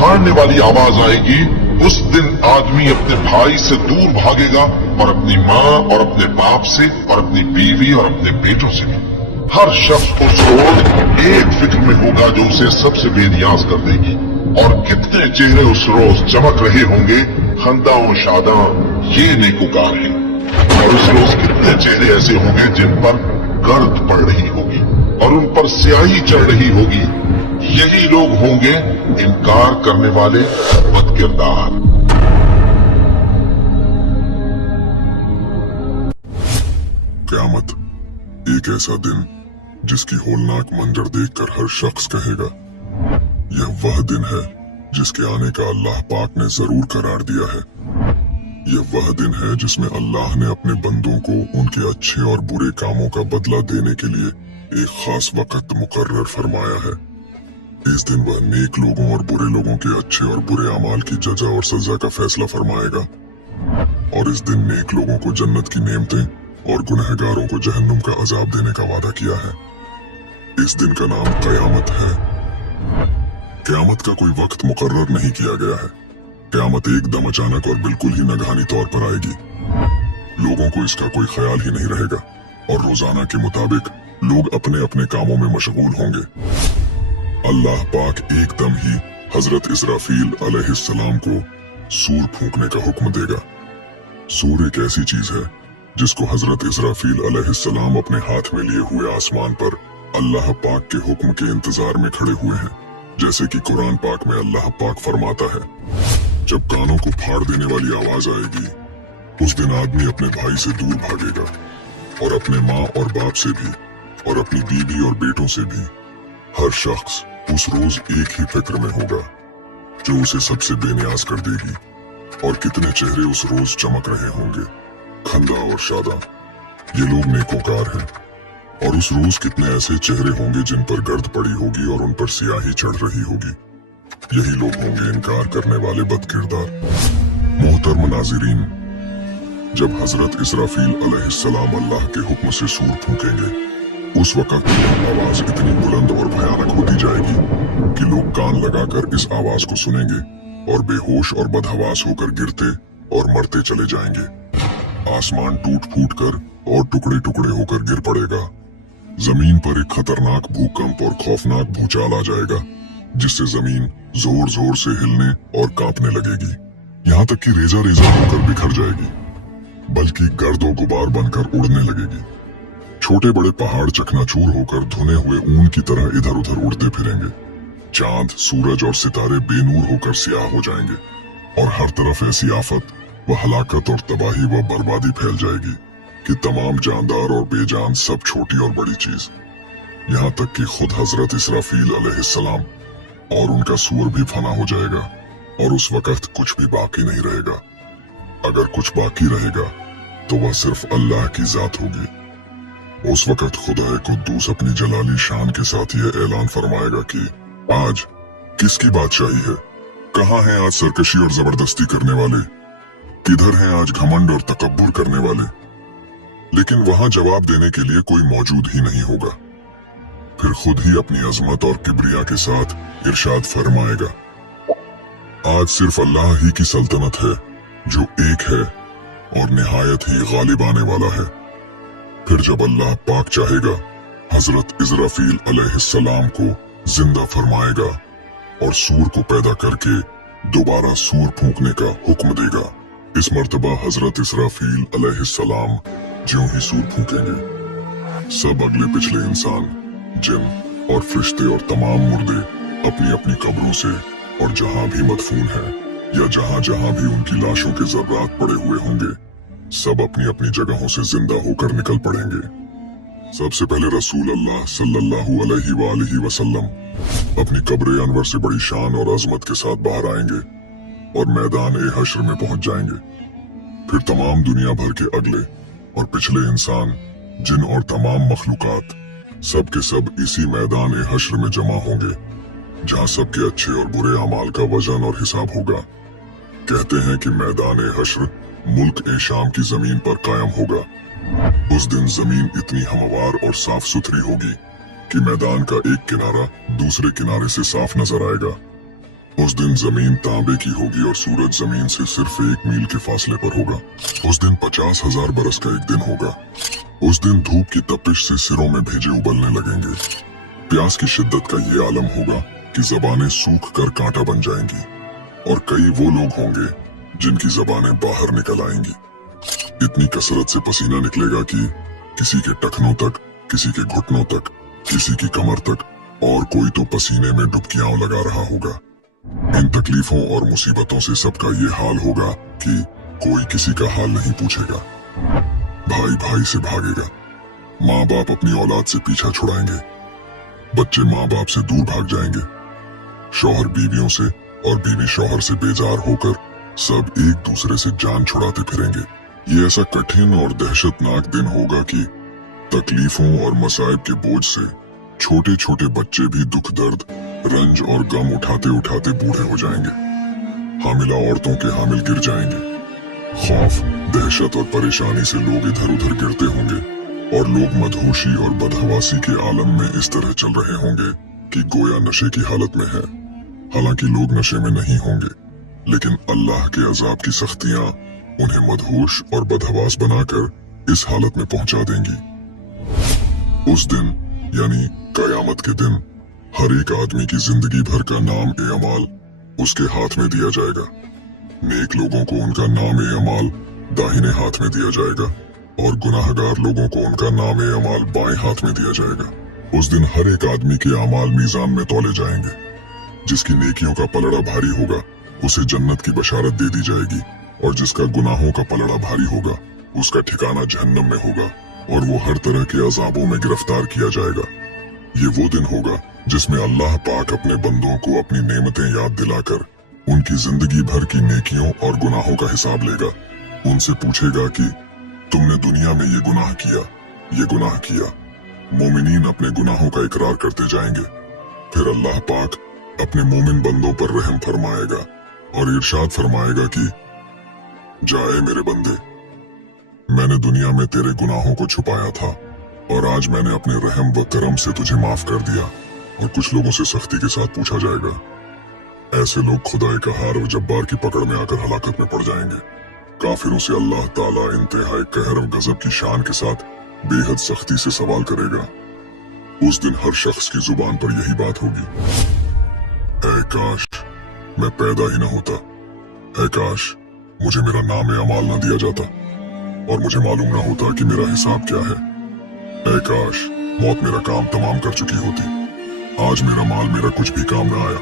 उखाड़ने वाली आवाज आएगी, उस दिन आदमी अपने भाई से दूर भागेगा और अपनी माँ और अपने बाप से और अपनी बीवी और अपने बेटों से भी। हर शख्स उस रोज एक फिक्र में होगा जो उसे सबसे बेनियाज कर देगी। और कितने चेहरे उस रोज चमक रहे होंगे, खंदाओं शादा ये नेकोकार है। और उस रोज कितने चेहरे ऐसे होंगे जिन पर गर्द पड़ रही होगी और उन पर स्याही चढ़ रही होगी। यही लोग होंगे इनकार करने वाले बदकिरदार। क़यामत एक ऐसा दिन जिसकी होलनाक मंजर देखकर हर शख्स कहेगा, यह वह दिन है जिसके आने का अल्लाह पाक ने जरूर करार दिया है। यह वह दिन है जिसमें अल्लाह ने अपने बंदों को उनके अच्छे और बुरे कामों का बदला देने के लिए एक खास वक्त मुकर्रर फरमाया है। इस दिन वह नेक लोगों और बुरे लोगों के अच्छे और बुरे अमाल की जजा और सजा का फैसला फरमाएगा। और इस दिन नेक लोगों को जन्नत की नेमतें और गुनहगारों को जहन्नुम का अजाब देने का वादा किया है। इस दिन का नाम क़यामत है। क़यामत का कोई वक्त मुकर्रर नहीं किया गया है। क़यामत एकदम अचानक और बिल्कुल ही नगहानी तौर पर आएगी। लोगों को इसका कोई ख्याल ही नहीं रहेगा और रोजाना के मुताबिक लोग अपने अपने कामों में मशगूल होंगे। अल्लाह पाक एकदम ही हजरत इसराफील अलैहिस्सलाम को सूर फूंकने का हुक्म देगा। सूर एक ऐसी चीज है जिसको हजरत इसराफील अलैहिस्सलाम अपने हाथ में लिए हुए आसमान पर अल्लाह पाक के हुक्म के इंतजार में खड़े हुए हैं। जैसे कि कुरान पाक में अल्लाह पाक फरमाता है, जब कानों को फाड़ देने वाली आवाज आएगी, उस दिन आदमी अपने भाई से दूर भागेगा और अपने माँ और बाप से भी और अपनी बीवी और बेटों से भी। हर शख्स उस रोज एक ही फिक्र में होगा जो उसे सबसे बेनियाज कर देगी। और कितने चेहरे उस रोज चमक रहे होंगे, खंदा और शादा। ये लोग नेकोकार हैं। और उस रोज कितने ऐसे चेहरे होंगे जिन पर गर्द पड़ी होगी और उन पर स्याही चढ़ रही होगी। यही लोग होंगे इनकार करने वाले बदकिरदार। मोहतरम नाज़रीन, जब हजरत इसराफील अलैहिस्सलाम अल्लाह के हुक्म से सूर फूंकेंगे, उस वक्त आवाज इतनी बुलंद और भयानक होती जाएगी कि लोग कान लगाकर इस आवाज को सुनेंगे और बेहोश और बदहवास होकर गिरते और मरते चले जाएंगे। आसमान टूट फूट कर और टुकड़े टुकड़े होकर गिर पड़ेगा। जमीन पर एक खतरनाक भूकंप और खौफनाक भूचाल आ जाएगा, जिससे जमीन जोर जोर से हिलने और कांपने लगेगी। यहाँ तक कि रेजा रेजा होकर बिखर जाएगी, बल्कि गर्द और गुबार बनकर उड़ने लगेगी। छोटे बड़े पहाड़ चकनाचूर होकर धुने हुए ऊन की तरह इधर उधर उड़ते फिरेंगे। चांद, सूरज और सितारे बेनूर होकर स्याह हो जाएंगे और हर तरफ ऐसी आफत व हलाकत और तबाही व बर्बादी फैल जाएगी कि तमाम जानदार और बेजान सब छोटी और बड़ी चीज, यहाँ तक कि खुद हजरत इसराफील अलैहिस्सलाम और उनका सूर भी फना हो जाएगा और उस वक्त कुछ भी बाकी नहीं रहेगा। अगर कुछ बाकी रहेगा तो वह सिर्फ अल्लाह की जात होगी। उस वक्त खुदा कुद्दूस अपनी जलाली शान के साथ यह ऐलान फरमाएगा कि आज किसकी बादशाही है? कहाँ हैं आज सरकशी और जबरदस्ती करने वाले? किधर हैं आज घमंड और तकब्बुर करने वाले? लेकिन वहां जवाब देने के लिए कोई मौजूद ही नहीं होगा। फिर खुद ही अपनी अजमत और किबरिया के साथ इरशाद फरमाएगा, आज सिर्फ अल्लाह ही की सल्तनत है जो एक है और निहायत ही गालिब आने वाला है। फिर जब अल्लाह पाक चाहेगा, हजरत इजराफील अलैहिस्सलाम को जिंदा फरमाएगा और सूर को पैदा करके दोबारा सूर फूंकने का हुक्म देगा। इस मर्तबा हजरत इसराफील अलैहिस्सलाम ज्यों ही सूर फूंकेंगे, सब अगले पिछले इंसान, जिन और फरिश्ते और तमाम मुर्दे अपनी अपनी कब्रों से और जहां भी मदफून है या जहां जहां भी उनकी लाशों के जर्रात पड़े हुए होंगे, सब अपनी अपनी जगहों से जिंदा होकर निकल पड़ेंगे। सबसे पहले रसूल अल्लाह सल्लल्लाहु अलैहि वसल्लम अपनी कब्र अनवर से बड़ी शान और अजमत के साथ बाहर आएंगे और मैदान ए हश्र में पहुंच जाएंगे। फिर तमाम दुनिया भर के अगले और पिछले इंसान, जिन और तमाम मखलूकात सब के सब इसी मैदान ए हश्र में जमा होंगे, जहां सबके अच्छे और बुरे अमाल का वजन और हिसाब होगा। कहते हैं कि मैदान ए हश्र मुल्क ए शाम की जमीन पर कायम होगा। उस दिन जमीन इतनी हमवार और साफ सुथरी होगी कि मैदान का एक किनारा दूसरे किनारे से साफ नजर आएगा। उस दिन जमीन तांबे की होगी और सूरज जमीन से सिर्फ 1 मील के फासले पर होगा। उस दिन 50,000 बरस का एक दिन होगा। उस दिन धूप की तपिश से सिरों में भेजे उबलने लगेंगे। प्यास की शिद्दत का ये आलम होगा कि जबानें सूख कर कांटा बन जाएंगी और कई वो लोग होंगे जिनकी जबानें बाहर निकल आएंगी। इतनी कसरत से पसीना निकलेगा कि किसी के टखनों तक, किसी के घुटनों तक, किसी की कमर तक, और कोई तो पसीने में डुबकियां लगा रहा होगा। इन तकलीफों और मुसीबतों से सबका ये हाल होगा कि कोई किसी का हाल नहीं पूछेगा। भाई भाई से भागेगा, माँ बाप अपनी औलाद से पीछा छुड़ाएंगे, बच्चे माँ बाप से दूर भाग जाएंगे, शौहर बीवियों से और बीवी शौहर से बेजार होकर सब एक दूसरे से जान छुड़ाते फिरेंगे। ये ऐसा कठिन और दहशतनाक दिन होगा कि तकलीफों और मसाइब के बोझ से छोटे छोटे बच्चे भी दुख दर्द, रंज और गम उठाते उठाते बूढ़े हो जाएंगे। हामिला औरतों के हामिल गिर जाएंगे। खौफ, दहशत और परेशानी से लोग इधर उधर गिरते होंगे और लोग मदहोशी और बदहवासी के आलम में इस तरह चल रहे होंगे कि गोया नशे की हालत में है। हालांकि लोग नशे में नहीं होंगे, लेकिन अल्लाह के अजाब की सख्तियां उन्हें मदहोश और बदहवास बनाकर इस हालत में पहुंचा देंगी। उस दिन यानी कयामत के दिन हर एक आदमी की जिंदगी भर का नाम ए अमाल उसके हाथ में दिया जाएगा। नेक लोगों को उनका नाम ए अमाल दाहिने हाथ में दिया जाएगा और गुनाहगार लोगों को उनका नाम ए अमाल बाएं हाथ में दिया जाएगा। उस दिन हर एक आदमी के अमाल मीजान में तौले जाएंगे। जिसकी नेकियों का पलड़ा भारी होगा उसे जन्नत की बशारत दे दी जाएगी और जिसका गुनाहों का पलड़ा भारी होगा उसका ठिकाना जहन्नम में होगा और वो हर तरह के अजाबों में गिरफ्तार किया जाएगा। ये वो दिन होगा जिसमें अल्लाह पाक अपने बंदों को अपनी नेमतें याद दिलाकर उनकी जिंदगी भर की नेकियों और गुनाहों का हिसाब लेगा। उनसे पूछेगा कि तुमने दुनिया में ये गुनाह किया, ये गुनाह किया। मोमिनीन अपने गुनाहों का इकरार करते जाएंगे। फिर अल्लाह पाक अपने मोमिन बंदों पर रहम फरमाएगा और इरशाद फरमाएगा कि जाए मेरे बंदे, मैंने दुनिया में तेरे गुनाहों को छुपाया था और आज मैंने अपने रहम व करम से तुझे माफ कर दिया। और कुछ लोगों से सख्ती के साथ पूछा जाएगा। ऐसे लोग खुदाए कहार व जब्बार की पकड़ में आकर हलाकत में पड़ जाएंगे। काफिरों से अल्लाह ताला इंतहाई कहर व गजब की शान के साथ बेहद सख्ती से सवाल करेगा। उस दिन हर शख्स की जुबान पर यही बात होगी, ऐ काश मैं पैदा ही न होता, ऐ काश मुझे मेरा नाम ए अमाल न दिया जाता और मुझे मालूम न होता कि मेरा हिसाब क्या है। ऐ काश मौत मेरा काम तमाम कर चुकी होती, आज मेरा माल मेरा कुछ भी काम न आया।